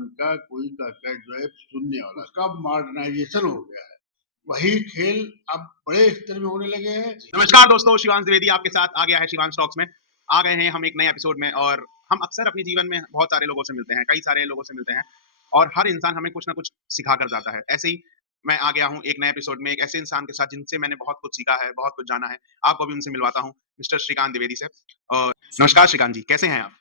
किसान का कोई कहकर जो है सुनने वाला, उसका मॉडर्नाइजेशन हो गया है। वही खेल अब बड़े स्तर में होने लगे हैं। नमस्कार दोस्तों, शिवांश द्विवेदी आपके साथ आ गया है शिवांश टॉक्स में। आ गए हैं हम एक नए एपिसोड में और हम अक्सर अपने जीवन में बहुत सारे लोगों से मिलते हैं, कई सारे लोगों से मिलते हैं और हर इंसान हमें कुछ ना कुछ सिखा कर जाता है। ऐसे ही मैं आ गया हूँ एक नए एपिसोड में एक ऐसे इंसान के साथ जिनसे मैंने बहुत कुछ सीखा है, बहुत कुछ जाना है। आपको भी उनसे मिलवाता हूँ, मिस्टर श्रीकांत द्विवेदी से। और नमस्कार श्रीकांत जी, कैसे हैं आप?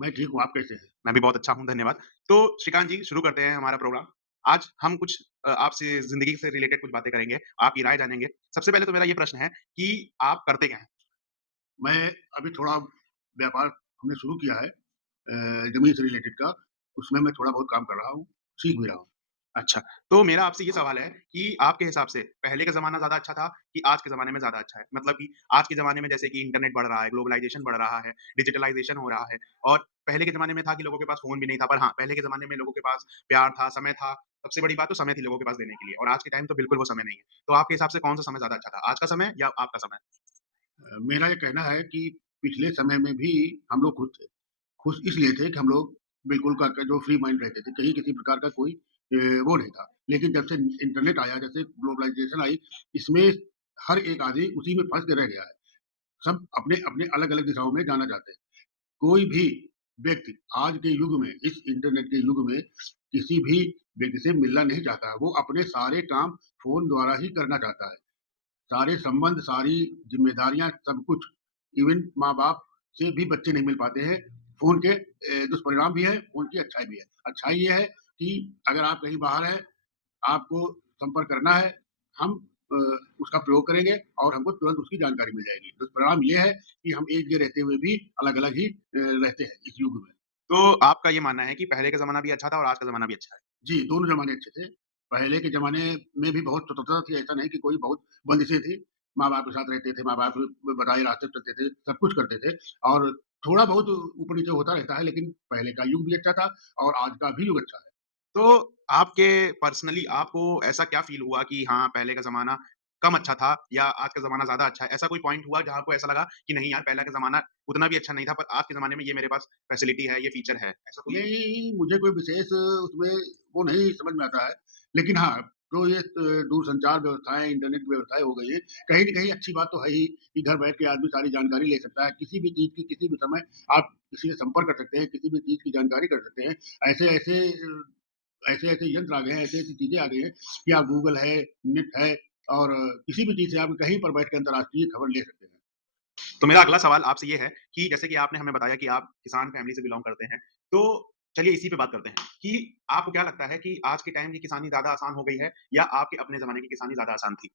मैं ठीक हूँ, आप कैसे हैं? मैं भी बहुत अच्छा हूँ, धन्यवाद। तो श्रीकांत जी, शुरू करते हैं हमारा प्रोग्राम। आज हम कुछ आपसे ज़िंदगी से रिलेटेड कुछ बातें करेंगे, आपकी राय जानेंगे। सबसे पहले तो मेरा ये प्रश्न है कि आप करते क्या हैं? मैं अभी थोड़ा व्यापार हमने शुरू किया है ज़मीन से रिलेटेड का, उसमें मैं थोड़ा बहुत काम कर रहा हूँ, सीख भी रहा हूँ। अच्छा, तो मेरा आपसे ये सवाल है कि आपके हिसाब से पहले का ज़माना ज़्यादा अच्छा था कि आज के ज़माने में ज़्यादा अच्छा है? मतलब कि आज के ज़माने में जैसे कि इंटरनेट बढ़ रहा है, ग्लोबलाइज़ेशन बढ़ रहा है, डिजिटलाइज़ेशन हो रहा है और पहले के ज़माने में था कि लोगों के पास फ़ोन भी नहीं था, पर हाँ, पहले के ज़माने में लोगों के पास प्यार था, समय था। सबसे बड़ी बात तो समय थी लोगों के पास देने के लिए और आज के टाइम तो बिल्कुल वो समय नहीं है। तो आपके हिसाब से कौन-सा समय ज़्यादा अच्छा था? आज का समय या आपका समय? मेरा ये कहना है कि पिछले समय में भी हम लोग खुश थे। खुश इसलिए थे कि हम लोग बिल्कुल का जो फ्री माइंड रहते थे, कहीं किसी प्रकार का कोई वो नहीं था। लेकिन जब से इंटरनेट आया, जब से ग्लोबलाइज़ेशन आई, इसमें हर एक आदमी उसी में फँस के रह गया है। सब अपने-अपने अलग-अलग दिशाओं में जाना चाहते हैं। कोई भी व्यक्ति आज के युग में, इस इंटरनेट के युग में किसी भी व्यक्ति से मिलना नहीं चाहता है। वो अपने सारे काम फ़ोन द्वारा ही करना चाहता है। सारे संबंध, सारी ज़िम्मेदारियाँ, सब कुछ, इवन माँ-बाप से भी बच्चे नहीं मिल पाते हैं। फ़ोन के दुष्परिणाम भी हैं, फ़ोन की अच्छाई भी है। अच्छाई ये है कि अगर आप कहीं बाहर हैं, आपको संपर्क करना है, हम अ, उसका प्रयोग करेंगे और हमको तुरंत उसकी जानकारी मिल जाएगी। दुष्परिणाम ये है कि हम एक जगह रहते हुए भी अलग-अलग ही रहते हैं इस युग में। तो आपका ये मानना है कि पहले का ज़माना भी अच्छा था और आज का ज़माना भी अच्छा है? जी, दोनों ज़माने अच्छे थे। पहले के ज़माने में भी बहुत स्वतंत्रता थी, ऐसा नहीं कि कोई बहुत बंदिशें थी। माँ-बाप के साथ रहते थे, माँ-बाप बताए रास्ते पे चलते थे, सब कुछ करते थे और थोड़ा बहुत ऊपर-नीचे होता रहता है, लेकिन पहले का युग भी अच्छा था और आज का भी युग अच्छा है। तो आपके पर्सनली आपको ऐसा क्या फ़ील हुआ कि हाँ, पहले का ज़माना कम अच्छा था या आज का ज़माना ज़्यादा अच्छा है? ऐसा कोई पॉइंट हुआ जहाँ आपको ऐसा लगा कि नहीं यार, पहले का ज़माना उतना भी अच्छा नहीं था, पर आज के ज़माने में ये मेरे पास फैसिलिटी है, ये फीचर है, ऐसा कोई? नहीं, मुझे कोई विशेष उसमें वो नहीं समझ में आता है। लेकिन हाँ, जो ये दूरसंचार व्यवस्थाएँ, इंटरनेट व्यवस्थाएँ हो गई हैं, कहीं न कहीं अच्छी बात तो है ही कि घर बैठ के आदमी सारी जानकारी ले सकता है। किसी भी चीज़ की किसी भी समय आप किसी से संपर्क कर सकते हैं, किसी भी चीज़ की जानकारी कर सकते हैं। ऐसे-ऐसे यंत्र आ गए हैं, ऐसी-ऐसी चीज़ें आ गई हैं कि आप गूगल है, नेट है और किसी भी चीज़ से आप कहीं पर बैठ के अंतर्राष्ट्रीय खबर ले सकते हैं। तो मेरा अगला सवाल आपसे ये है कि जैसे कि आपने हमें बताया कि आप किसान फैमिली से बिलॉन्ग करते हैं, तो चलिए इसी पे बात करते हैं कि आपको क्या लगता है कि आज के टाइम की किसानी ज़्यादा आसान हो गई है या आपके अपने ज़माने की किसानी ज़्यादा आसान थी?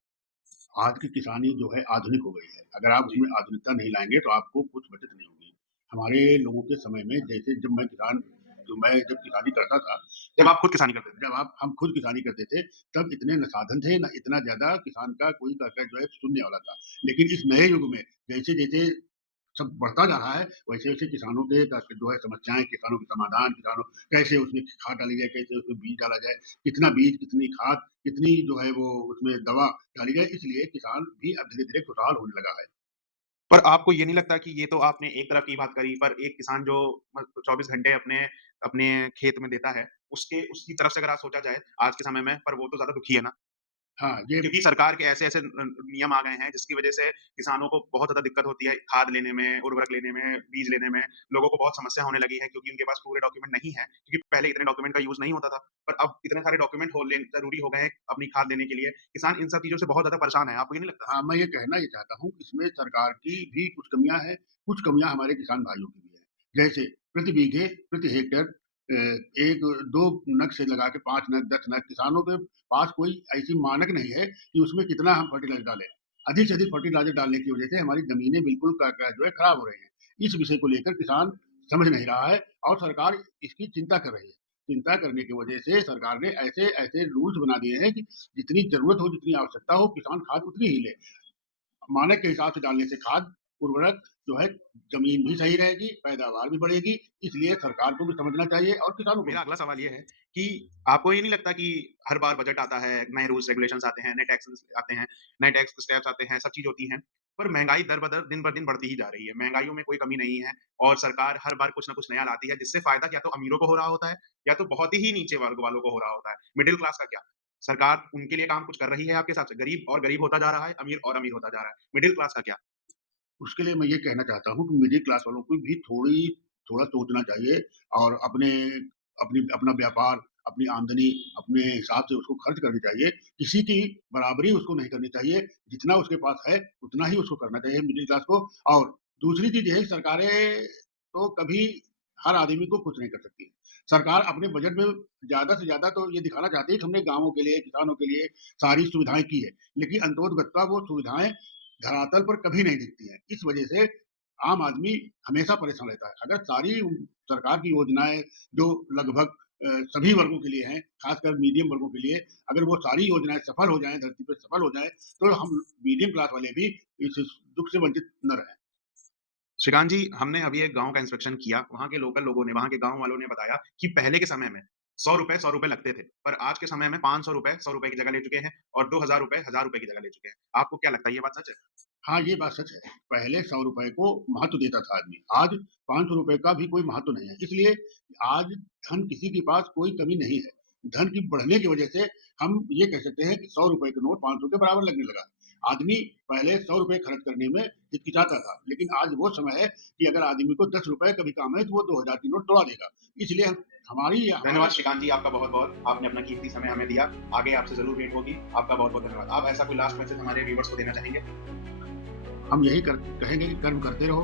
आज की किसानी जो है आधुनिक हो गई है। अगर आप जी। उसमें आधुनिकता नहीं लाएँगे तो आपको कुछ बचत नहीं होगी। हमारे लोगों के समय में जैसे मैं जब किसानी करता था, जब तो आप खुद किसानी करते थे? जब आप हम खुद किसानी करते थे, तब इतने न साधन थे, ना इतना ज़्यादा किसान का कोई कहकर जो है सुनने वाला था। लेकिन इस नए युग में जैसे-जैसे सब बढ़ता जा रहा है, वैसे-वैसे किसानों के जो है समस्याएँ, किसानों के समाधान, किसानों कैसे उसमें खाद डाली जाए, कैसे उसमें बीज डाला जाए, कितना बीज, कितनी खाद, कितनी जो है वो उसमें दवा डाली जाए, इसलिए किसान भी अब धीरे-धीरे खुशहाल होने लगा है। पर आपको ये नहीं लगता कि ये तो आपने एक तरफ की बात करी, पर एक किसान जो 24 घंटे अपने अपने खेत में देता है, उसके उसकी तरफ से अगर आज सोचा जाए आज के समय में, पर वो तो ज़्यादा दुखी है ना? हाँ, ये क्योंकि सरकार के ऐसे-ऐसे नियम आ गए हैं जिसकी वजह से किसानों को बहुत ज़्यादा दिक्कत होती है खाद लेने में, उर्वरक लेने में, बीज लेने में। लोगों को बहुत समस्या होने लगी है क्योंकि उनके पास पूरे डॉक्यूमेंट नहीं है, क्योंकि पहले इतने डॉक्यूमेंट का यूज़ नहीं होता था। पर अब इतने सारे डॉक्यूमेंट हो लेन ज़रूरी हो गए हैं अपनी खाद लेने के लिए। किसान इन सब चीज़ों से बहुत ज़्यादा परेशान है, आपको ये नहीं लगता? हाँ, मैं ये कहना ये चाहता हूँ, इसमें सरकार की भी कुछ कमियाँ हैं, कुछ कमियाँ हमारे किसान भाइयों की भी हैं। जैसे प्रति बीघे, प्रति हेक्टेयर 1-2 नग से लगा के 5 नग, 10 नग, किसानों के पास कोई ऐसी मानक नहीं है कि उसमें कितना हम फर्टिलाइज़र डालें। अधिक से अधिक फर्टिलाइज़र डालने की वजह से हमारी ज़मीनें बिल्कुल क जो है खराब हो रही हैं। इस विषय को लेकर किसान समझ नहीं रहा है और सरकार इसकी चिंता कर रही है। चिंता करने की वजह से सरकार ने ऐसे-ऐसे रूल्स बना दिए हैं कि जितनी ज़रूरत हो, जितनी आवश्यकता हो, किसान खाद उतनी ही ले। मानक के हिसाब से डालने से खाद, उर्वरक जो है ज़मीन भी सही रहेगी, पैदावार भी बढ़ेगी, इसलिए सरकार को भी समझना चाहिए और किसानों को मेरा भी। अगला सवाल ये है कि आपको ये नहीं लगता कि हर बार बजट आता है, नए रूल्स रेगुलेशंस आते हैं, नए टैक्सेस आते हैं, नए टैक्स स्लैब्स आते हैं, सब चीज़ होती हैं। पर महँगाई दर-ब-दर, दिन-ब-दिन बढ़ती ही जा रही है। महँगाइयों में कोई कमी नहीं है और सरकार हर बार कुछ न कुछ नया लाती है, जिससे फ़ायदा या तो अमीरों को हो रहा होता है, या तो बहुत ही नीचे वर्ग वालों को हो रहा होता है। मिडल क्लास का क्या? सरकार उनके लिए काम कुछ कर रही है आपके हिसाब से? गरीब और गरीब होता जा रहा है, अमीर और अमीर होता जा रहा है। मिडल क्लास का क्या? उसके लिए मैं ये कहना चाहता हूँ कि मिडिल क्लास वालों को भी थोड़ा सोचना चाहिए और अपना व्यापार, अपनी आमदनी अपने हिसाब से उसको खर्च करनी चाहिए। किसी की बराबरी उसको नहीं करनी चाहिए। जितना उसके पास है, उतना ही उसको करना चाहिए मिडिल क्लास को। और दूसरी चीज़ ये है कि सरकारें तो कभी हर आदमी को खुश नहीं कर सकती। सरकार अपने बजट में ज़्यादा से ज़्यादा तो ये दिखाना चाहती है कि हमने गाँवों के लिए, किसानों के लिए सारी सुविधाएँ की है। लेकिन अंतोतगत्वा वो सुविधाएँ धरातल पर कभी नहीं दिखती हैं। इस वजह से आम आदमी हमेशा परेशान रहता है। अगर सारी सरकार की योजनाएँ जो लगभग सभी वर्गों के लिए हैं, खासकर मीडियम वर्गों के लिए, अगर वो सारी योजनाएँ सफल हो जाएँ, धरती पे सफल हो जाएँ, तो हम मीडियम क्लास वाले भी इस दुःख से वंचित न रहें। श्रीकांत जी, हमने अभी एक गाँव का इंस्पेक्शन किया। वहाँ के लोकल लोगों ने, वहाँ के गाँव वालों ने बताया कि पहले के समय में ₹100 लगते थे, पर आज के समय में ₹500 ₹100 की जगह ले चुके हैं और ₹2000 ₹1000 की जगह ले चुके हैं। आपको क्या लगता है, ये बात सच है? हाँ, ये बात सच है। पहले ₹100 को महत्व देता था आदमी, आज ₹500 का भी कोई महत्व नहीं है। इसलिए आज धन किसी के पास कोई कमी नहीं है। धन की बढ़ने की वजह से हम ये कह सकते हैं कि ₹100 का नोट 500 के बराबर लगने लगा। आदमी पहले ₹100 खर्च करने में हिचकिचाता था, लेकिन आज वो समय है कि अगर आदमी को ₹10 का भी काम है, तो वो 2000 की नोट तोड़ा देगा। इसलिए धन्यवाद हमारा श्रीकांत जी, आपका बहुत-बहुत। आपने अपना कीमती समय हमें दिया। आगे आपसे ज़रूर भेंट होगी। आपका बहुत-बहुत धन्यवाद। आप ऐसा कोई लास्ट मैसेज हमारे व्यूअर्स को देना चाहेंगे? हम यही कहेंगे कि कर्म करते रहो।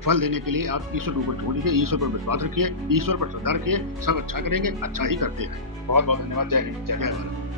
फल देने के लिए आप ईश्वर के ऊपर छोड़ दीजिए, ईश्वर पर विश्वास रखिए, ईश्वर पर श्रद्धा रखिए, सब अच्छा करेंगे, अच्छा ही करते रहें। बहुत-बहुत धन्यवाद। जय हिंद, जय जय भारत। भारत।